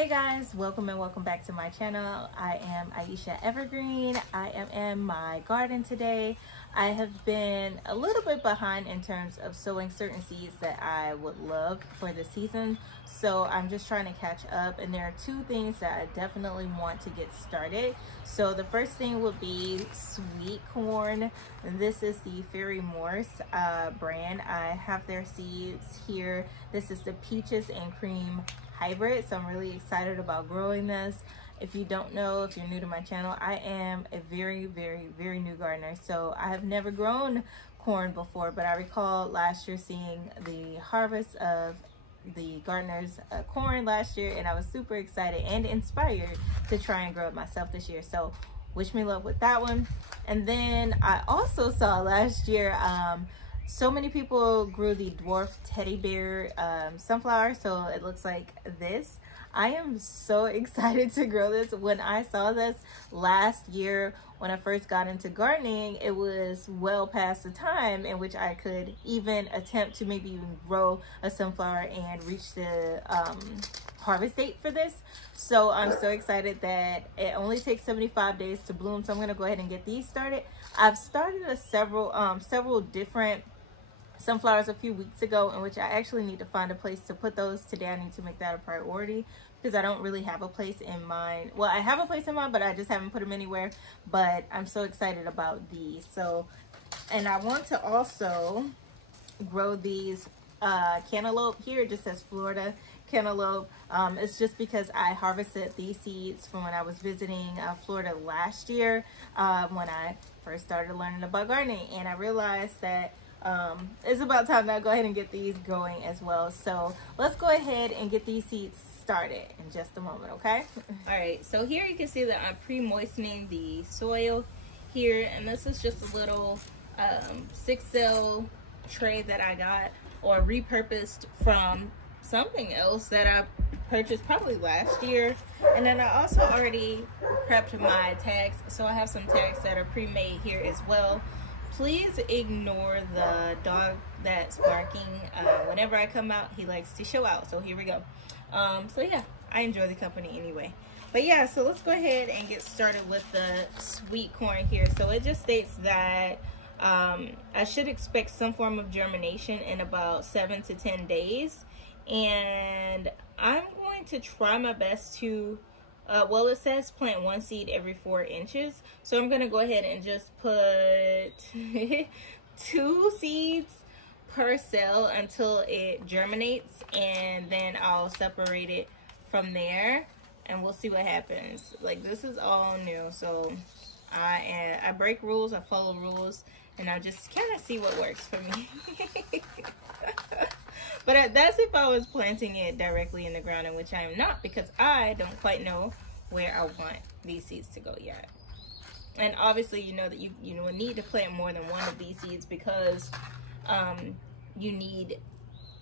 Hey guys, welcome and welcome back to my channel. I am Aisha Evergreen. I am in my garden today. I have been a little bit behind in terms of sowing certain seeds that I would love for the season. So I'm just trying to catch up, and there are two things that I definitely want to get started. So the first thing would be sweet corn. This is the Fairy Morse brand. I have their seeds here. This is the Peaches and Cream hybrid, so I'm really excited about growing this. If you don't know, if you're new to my channel, I am a very new gardener, so I have never grown corn before, but I recall last year seeing the harvest of the gardener's corn last year, and I was super excited and inspired to try and grow it myself this year. So wish me luck with that one. And then I also saw last year so many people grew the dwarf teddy bear sunflower, so it looks like this. I am so excited to grow this. When I saw this last year, when I first got into gardening, it was well past the time in which I could even attempt to maybe even grow a sunflower and reach the harvest date for this. So I'm so excited that it only takes 75 days to bloom, so I'm gonna go ahead and get these started. I've started several different sunflowers a few weeks ago, in which I actually need to find a place to put those. Today I need to make that a priority because I don't really have a place in mind. Well, I have a place in mind, but I just haven't put them anywhere. But I'm so excited about these. So, and I want to also grow these cantaloupe. Here it just says Florida cantaloupe. It's just because I harvested these seeds from when I was visiting Florida last year, when I first started learning about gardening, and I realized that it's about time that I go ahead and get these going as well. So let's go ahead and get these seeds started in just a moment, okay? All right, so here you can see that I'm pre-moistening the soil here, and this is just a little 6-cell tray that I got or repurposed from something else that I purchased probably last year. And then I also already prepped my tags, so I have some tags that are pre-made here as well. Please ignore the dog that's barking. Whenever I come out, he likes to show out. So here we go. So yeah, I enjoy the company anyway. But yeah, so let's go ahead and get started with the sweet corn here. So it just states that I should expect some form of germination in about 7 to 10 days. And I'm going to try my best to well, it says plant 1 seed every 4 inches. So I'm going to go ahead and just put 2 seeds per cell until it germinates. And then I'll separate it from there. And we'll see what happens. Like, this is all new. So I break rules, I follow rules. And I just kind of see what works for me. But that's if I was planting it directly in the ground, in which I am not, because I don't quite know where I want these seeds to go yet. And obviously, you know that you need to plant more than one of these seeds because you need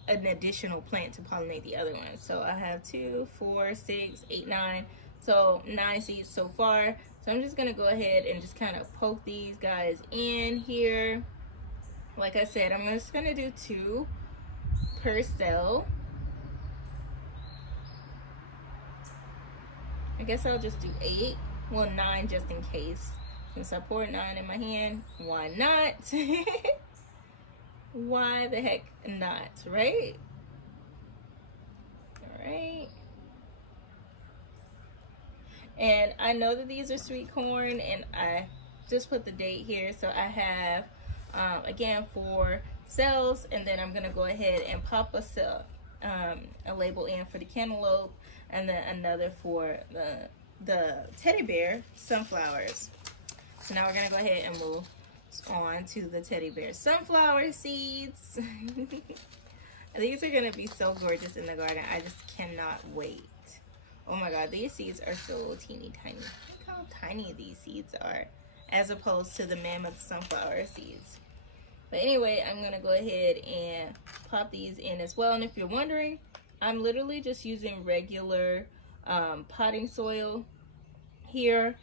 an additional plant to pollinate the other ones. So I have 2, 4, 6, 8, 9. So 9 seeds so far. So I'm just gonna go ahead and just kind of poke these guys in here. Like I said, I'm just gonna do 2 per cell. I guess I'll just do 8, well 9 just in case. Since I poured 9 in my hand, why not? Why the heck not, right? All right. And I know that these are sweet corn, and I just put the date here. So I have, again, 4 cells, and then I'm gonna go ahead and pop a label in for the cantaloupe, and then another for the teddy bear sunflowers. So now we're gonna go ahead and move on to the teddy bear sunflower seeds. These are gonna be so gorgeous in the garden. I just cannot wait. Oh my god, these seeds are so teeny tiny. Look how tiny these seeds are as opposed to the mammoth sunflower seeds. But anyway, I'm gonna go ahead and pop these in as well. And if you're wondering, I'm literally just using regular potting soil here.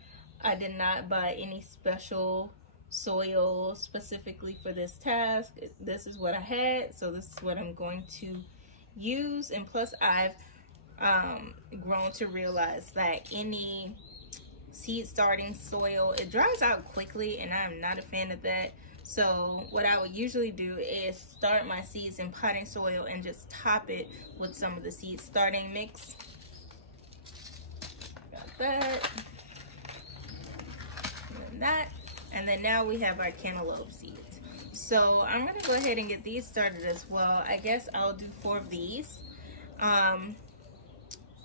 I did not buy any special soil specifically for this task. This is what I had, so this is what I'm going to use. And plus, I've grown to realize that any seed starting soil, it dries out quickly, and I'm not a fan of that. So what I would usually do is start my seeds in potting soil and just top it with some of the seed starting mix. Got that. And that. And then now we have our cantaloupe seeds. So I'm gonna go ahead and get these started as well. I guess I'll do 4 of these.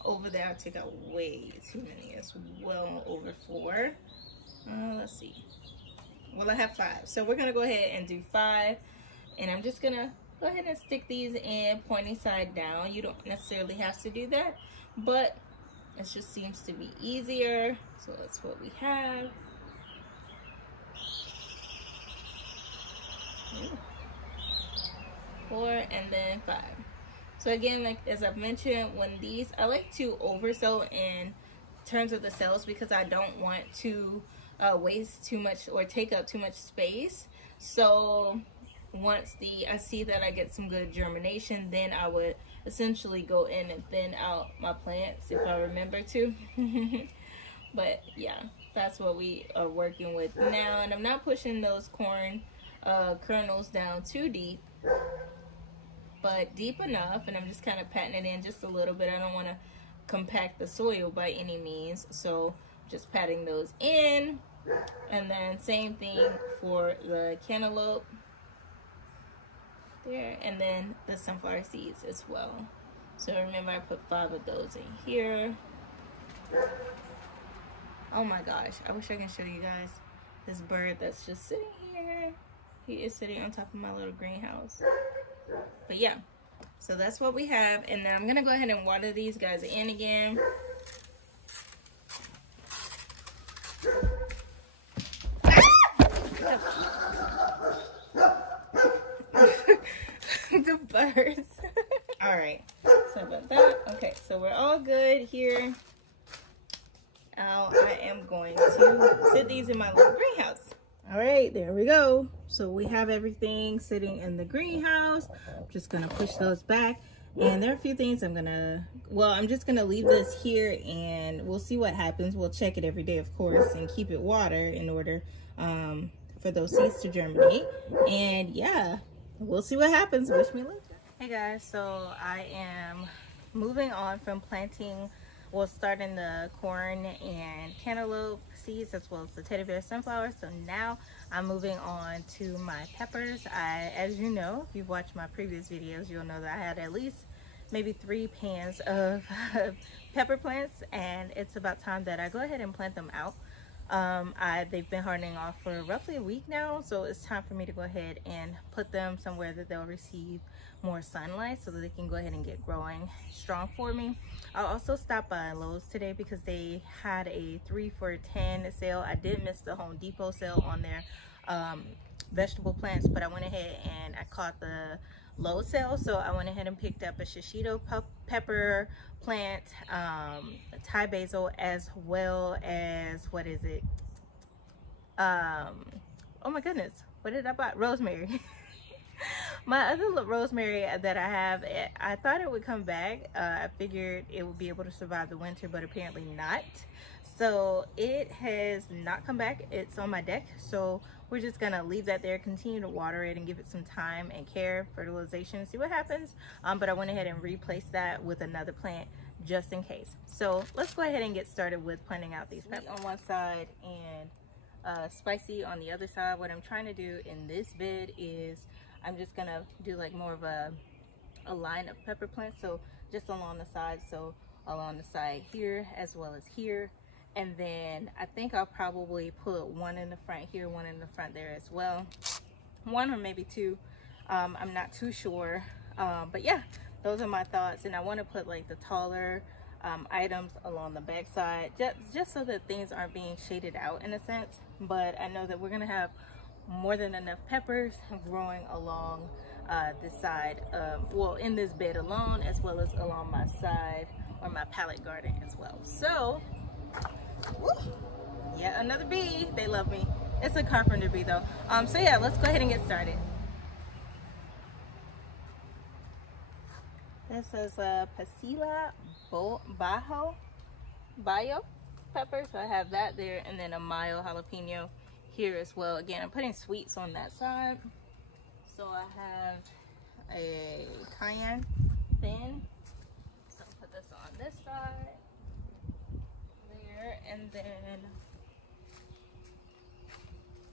Over there, I'll take out way too many. It's well over 4. Let's see. Well, I have 5. So we're gonna go ahead and do 5. And I'm just gonna go ahead and stick these in pointing side down. You don't necessarily have to do that, but it just seems to be easier. So that's what we have. 4 and then 5. So again, like as I've mentioned, when these, I like to oversow in terms of the cells because I don't want to waste too much or take up too much space. So once I see that I get some good germination, then I would essentially go in and thin out my plants if I remember to. But yeah, that's what we are working with now. And I'm not pushing those corn kernels down too deep, but deep enough, and I'm just kind of patting it in just a little bit. I don't want to compact the soil by any means, so just patting those in. And then same thing for the cantaloupe there, and then the sunflower seeds as well. So remember, I put 5 of those in here. Oh my gosh, I wish I can show you guys this bird that's just sitting here. He is sitting on top of my little greenhouse. But yeah, so that's what we have. And then I'm gonna go ahead and water these guys in again. The birds. All right, so about that. Okay, so we're all good here. Now I am going to sit these in my little greenhouse. All right, there we go. So we have everything sitting in the greenhouse. I'm just gonna push those back. And there are a few things I'm just gonna leave this here and we'll see what happens. We'll check it every day, of course, and keep it watered in order for those seeds to germinate. And yeah, we'll see what happens. Wish me luck. Hey guys, so I am moving on from planting, starting the corn and cantaloupe seeds as well as the teddy bear sunflower. So now I'm moving on to my peppers. As you know, if you've watched my previous videos, you'll know that I had at least maybe 3 pans of pepper plants, and it's about time that I go ahead and plant them out. They've been hardening off for roughly a week now, so it's time for me to go ahead and put them somewhere that they'll receive more sunlight so that they can go ahead and get growing strong for me. I'll also stop by Lowe's today because they had a 3 for $10 sale. I did miss the Home Depot sale on their vegetable plants, but I went ahead and I caught the Lowe's sale, so I went ahead and picked up a shishito pepper plant, Thai basil, as well as, what is it? Oh my goodness, what did I buy? Rosemary. My other rosemary that I have, I thought it would come back. I figured it would be able to survive the winter, but apparently not. So it has not come back. It's on my deck, so we're just gonna leave that there, continue to water it and give it some time and care, fertilization, see what happens. But I went ahead and replaced that with another plant just in case. So let's go ahead and get started with planting out these peppers on one side and spicy on the other side. What I'm trying to do in this bed is I'm just gonna do like more of a line of pepper plants, so just along the side, so along the side here as well as here. And then I think I'll probably put one in the front here, one in the front there as well, 1 or maybe 2. I'm not too sure, but yeah, those are my thoughts. And I want to put like the taller items along the back side, just so that things aren't being shaded out in a sense. But I know that we're gonna have more than enough peppers growing along this side, well, in this bed alone, as well as along my side or my pallet garden as well. So woo, yeah, another bee. They love me. It's a carpenter bee though. So yeah, let's go ahead and get started. This is a pasilla bayo pepper, so I have that there, and then a mayo jalapeno here as well. Again, I'm putting sweets on that side. So I have a cayenne thin, so I'll put this on this side there, and then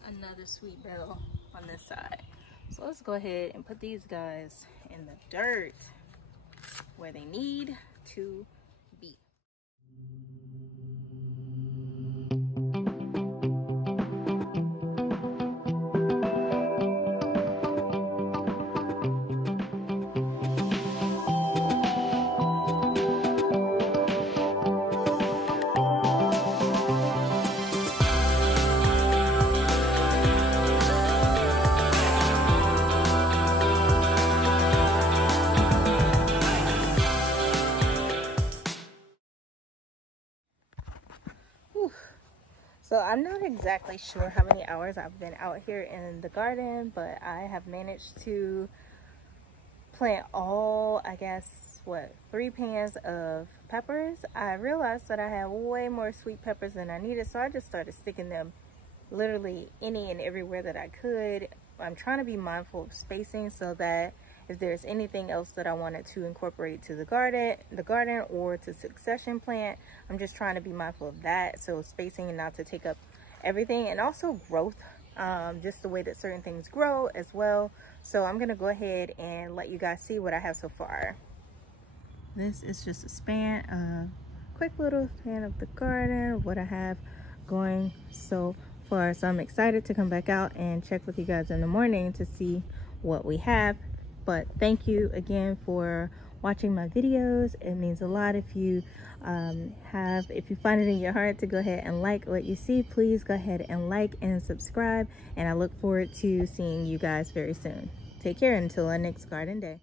another sweet bell on this side. So let's go ahead and put these guys in the dirt where they need to be. So I'm not exactly sure how many hours I've been out here in the garden, but I have managed to plant all, I guess, what, 3 pans of peppers. I realized that I had way more sweet peppers than I needed, so I just started sticking them literally any and everywhere that I could. I'm trying to be mindful of spacing so that if there's anything else that I wanted to incorporate to the garden or to succession plant, I'm just trying to be mindful of that. So spacing and not to take up everything, and also growth, just the way that certain things grow as well. So I'm gonna go ahead and let you guys see what I have so far. This is just a quick little span of the garden, what I have going so far. So I'm excited to come back out and check with you guys in the morning to see what we have. But thank you again for watching my videos. It means a lot. If you find it in your heart to go ahead and like what you see, please go ahead and like and subscribe, and I look forward to seeing you guys very soon. Take care until our next garden day.